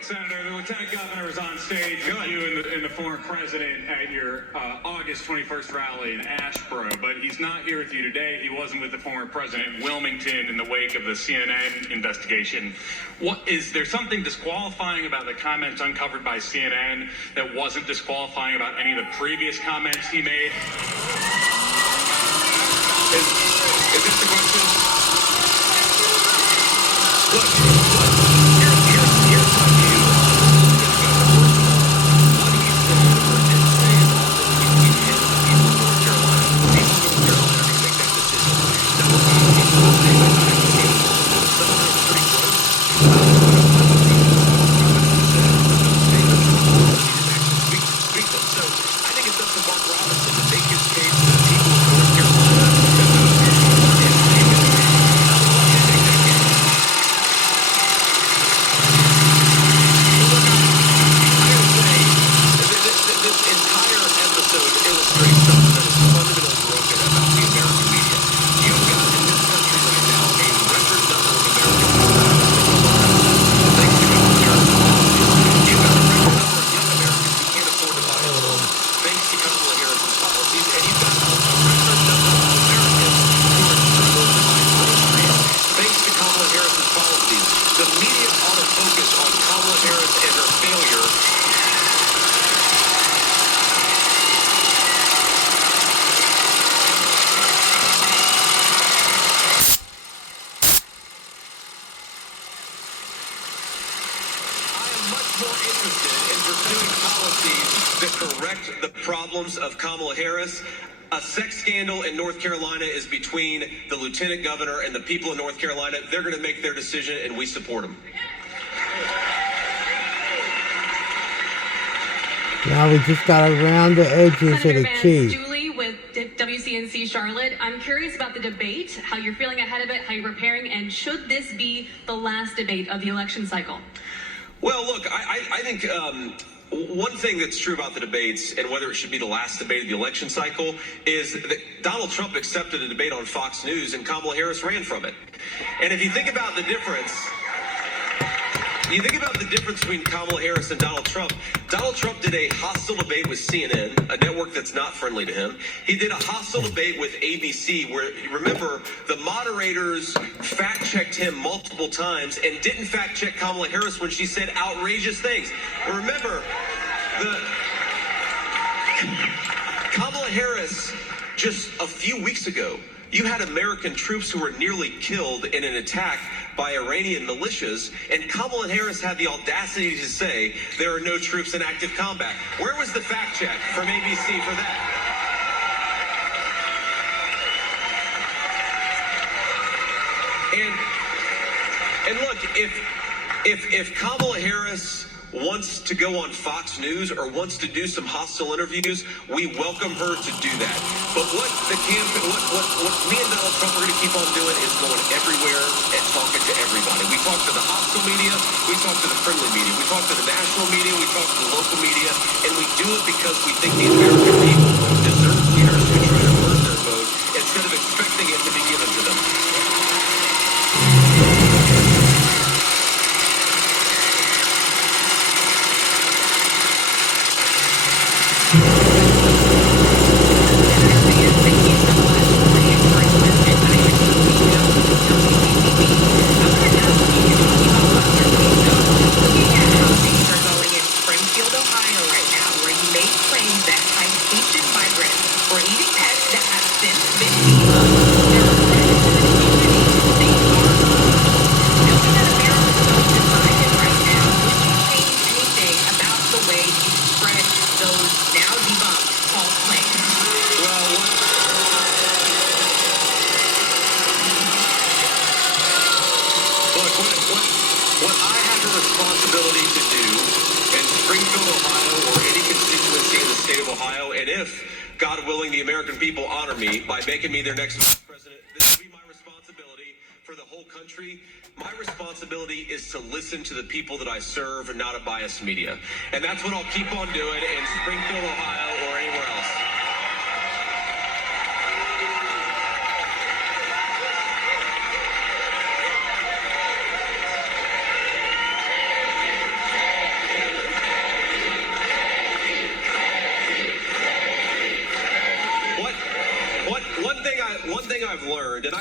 Senator, the Lieutenant Governor was on stage with you and the former president at your August 21st rally in Asheboro, but he's not here with you today. He wasn't with the former president in Wilmington in the wake of the CNN investigation. Is there something disqualifying about the comments uncovered by CNN that wasn't disqualifying about any of the previous comments he made? Is that the question? Look. The problems of Kamala Harris. A sex scandal in North Carolina is between the lieutenant governor and the people of North Carolina. They're going to make their decision, and we support them. Now we just got to round the edges of the cheese. Julie with WCNC Charlotte. I'm curious about the debate, how you're feeling ahead of it, how you're preparing, and should this be the last debate of the election cycle? Well, look, I think one thing that's true about the debates, and whether it should be the last debate of the election cycle, is that Donald Trump accepted a debate on Fox News and Kamala Harris ran from it. And if you think about the difference, between Kamala Harris and Donald Trump did a hostile debate with CNN, a network that's not friendly to him. He did a hostile debate with ABC where, remember, the moderators fact-checked him multiple times and didn't fact-check Kamala Harris when she said outrageous things. Remember, Kamala Harris, just a few weeks ago, you had American troops who were nearly killed in an attack by Iranian militias, and Kamala Harris had the audacity to say there are no troops in active combat. Where was the fact check from ABC for that? And look, if Kamala Harris wants to go on Fox News or wants to do some hostile interviews, we welcome her to do that. But what me and Donald Trump are going to keep on doing is going everywhere and talking to everybody. We talk to the hostile media, we talk to the friendly media, we talk to the national media, we talk to the local media, and we do it because we think the American people deserve leaders who try to earn their vote instead of expecting it to be given to them. God willing, the American people honor me by making me their next vice president. This will be my responsibility for the whole country. My responsibility is to listen to the people that I serve and not a biased media. And that's what I'll keep on doing in Springfield, Ohio, or anywhere else.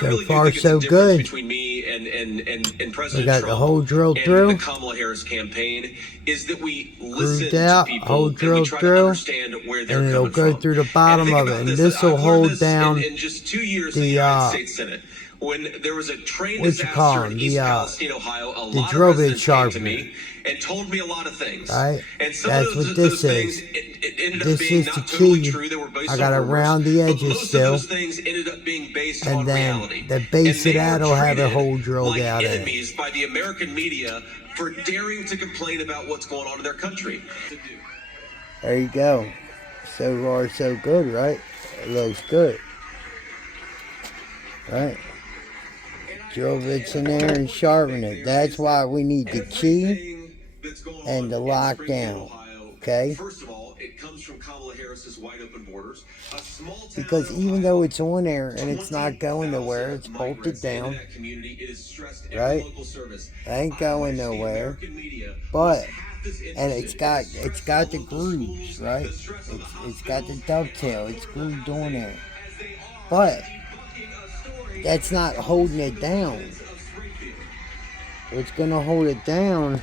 So really far, do think so it's a difference good. between me and President We got Trump the hole drilled and through. the Kamala Harris campaign is that we listen Grooved to out, people hole and we drilled try to through, understand where they're and it'll coming go from. through the bottom And think of it. about And this. this will I've learned hold this down in just 2 years in the the United States Senate. When there was a train what you call disaster in 'em, East Palestine, Ohio, a the lot of Drillbit residents came to sharpener. me and told me a lot of things. Right? And some That's of what those this things is. it ended up This being is the not totally key. true. They were based I on gotta rumors. round the But edges most still. of those things ended up being based And on then reality. the base of And they that were will have a treated hole drilled like out in it. enemies by the American media for daring to complain about what's going on in their country. There you go. So far, so good, right? It looks good. Right? Drillbit's in there and sharpen it. That's why we need the key and the lockdown. Okay? First of all, it comes from Kamala Harris's wide open borders. Because even though it's on there and it's not going nowhere, it's bolted down. Right? Ain't going nowhere. But and it's got the grooves, right? It's got the dovetail. It's grooved on there. But that's not holding it down. What's gonna hold it down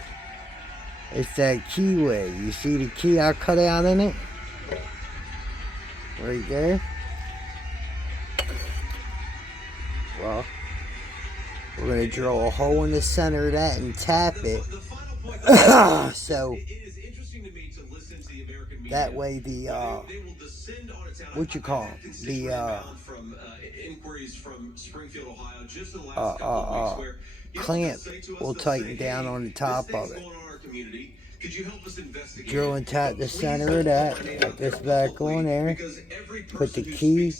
is that keyway. You see the key I cut out in it? Right there. Well, we're gonna drill a hole in the center of that and tap it. So that way the what you call them? The clamp will tighten down on the top of it. Drill and tap the center of that. Put this back on there. Put the key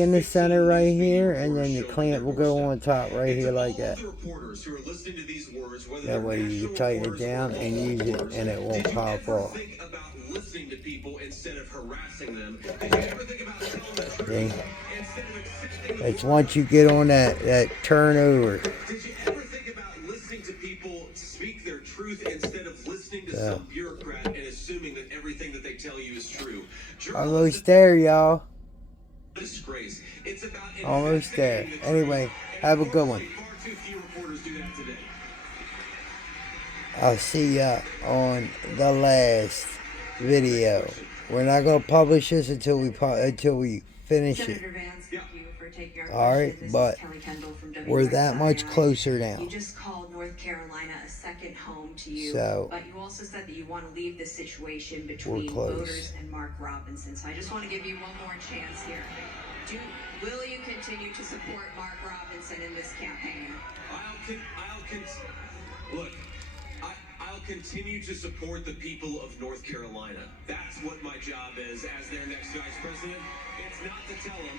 in the center right here, and then the clamp will go on top right here like that. That way you can tighten it down and use it, and it won't pop off. See? It's once you get on that turnover. Did you ever think about listening to people speak their truth instead of listening to some bureaucrat and assuming that everything that they tell you is true? Almost there, y'all. Disgrace. It's about almost there. Anyway, have a good one. Far too few reporters do that today. I'll see ya on the last video. We're not gonna publish this until we finish it. All right, but we're that much closer now. You just called North Carolina a second home to you, So, but you also said that you want to leave the situation between voters and Mark Robinson. So I just want to give you one more chance here. Will you continue to support Mark Robinson in this campaign? I'll continue to support the people of North Carolina. That's what my job is as their next vice president. It's not to tell them.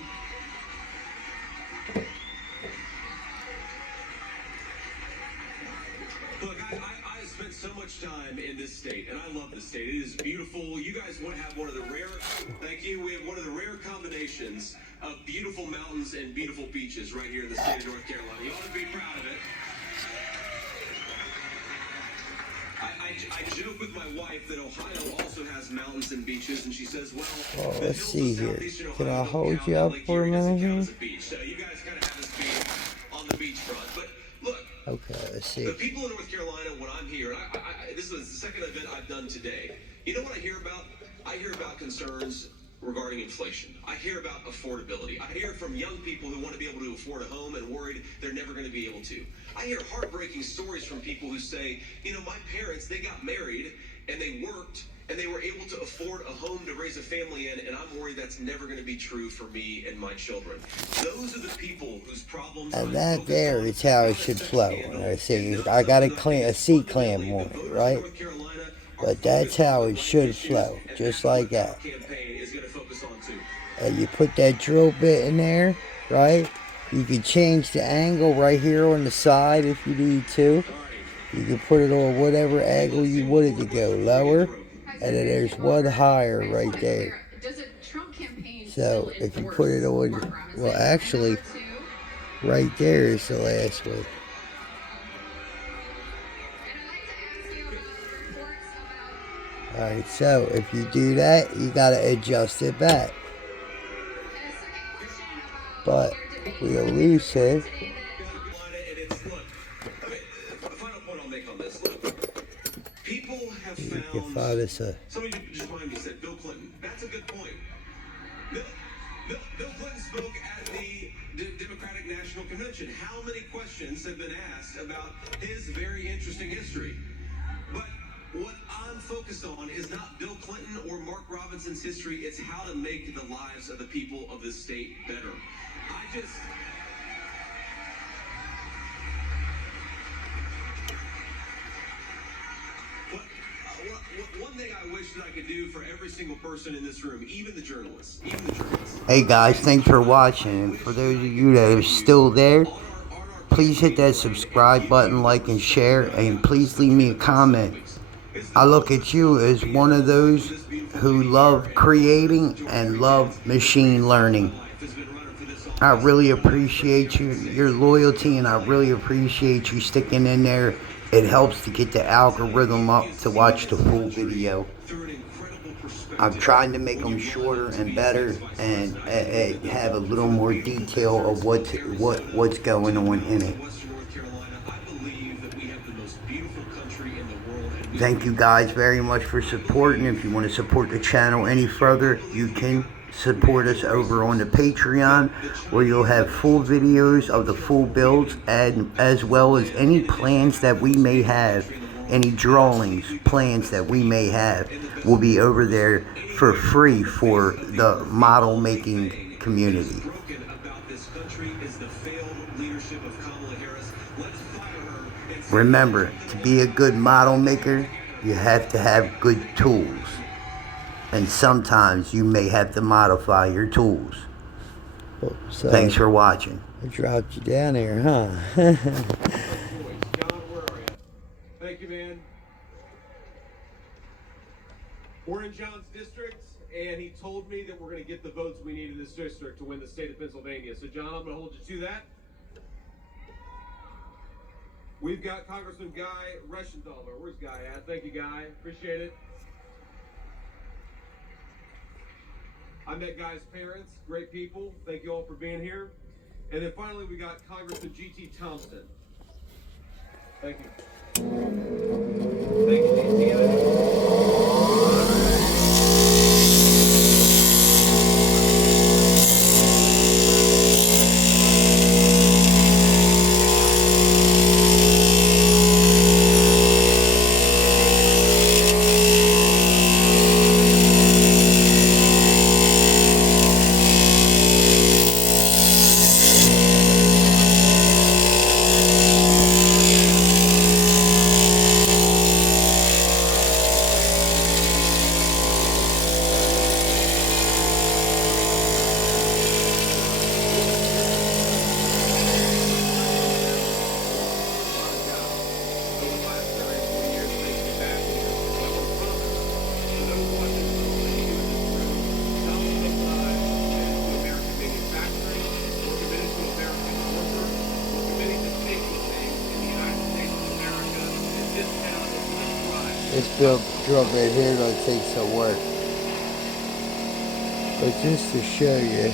Look, I spent so much time in this state, and I love this state. It is beautiful. You guys have one of the rare, thank you, we have one of the rare combinations of beautiful mountains and beautiful beaches right here in the state of North Carolina. You ought to be proud of it. I joke with my wife that Ohio also has mountains and beaches, and she says, well, let's see here. Can I hold you up for a minute here? So you guys kind of have this being on the beachfront. But look, okay, let's see. the people of North Carolina, when I'm here, this is the second event I've done today. You know what I hear about? I hear about concerns regarding inflation. I hear about affordability. I hear from young people who want to be able to afford a home and worried they're never going to be able to. I hear heartbreaking stories from people who say, you know, my parents, they got married and they worked and they were able to afford a home to raise a family in, and I'm worried that's never going to be true for me and my children. Those are the people whose problems. And that there is how it should flow. I see. I got a C clamp on it, right? But that's how it should flow, just like that. And you put that drill bit in there, right? You can change the angle right here on the side if you need to. You can put it on whatever angle you want it to go, lower, and then there's one higher right there. So if you put it on, well, actually, right there is the last one. Alright, so if you do that, you gotta adjust it back. But We'll lose it. Final point I'll make on this. Look, people have You can found. find us a. Somebody just behind me said Bill Clinton. That's a good point. Bill Clinton spoke at the Democratic National Convention. How many questions have been asked about his very interesting history? But what I'm focused on is not Bill Clinton or Mark Robinson's history. It's how to make the lives of the people of this state better. One thing I wish that I could do for every single person in this room, even the journalists. Hey guys, thanks for watching. And for those of you that are still there, please hit that subscribe button, like and share, and please leave me a comment. I look at you as one of those who love creating and love machine learning. I really appreciate your loyalty, and I really appreciate you sticking in there. It helps to get the algorithm up to watch the full video. I'm trying to make them shorter and better, and have a little more detail of what's going on in it. Thank you guys very much for supporting. If you want to support the channel any further, you can support us over on the Patreon, where you'll have full videos of the full builds, and as well as any plans that we may have, any drawings, plans that we may have, will be over there for free for the model making community. Remember, to be a good model maker, you have to have good tools. And sometimes you may have to modify your tools. Oh, thanks for watching. I dropped you down here, huh? John, where are you? Thank you, man. We're in John's district, and he told me that we're going to get the votes we need in this district to win the state of Pennsylvania. So, John, I'm going to hold you to that. We've got Congressman Guy Reschenthaler. Where's Guy at? Thank you, Guy. Appreciate it. I met Guy's parents, great people. Thank you all for being here. And then finally, we got Congressman G.T. Thompson. Thank you. Thank you, G.T. This drill bit here don't take some work. But just to show you,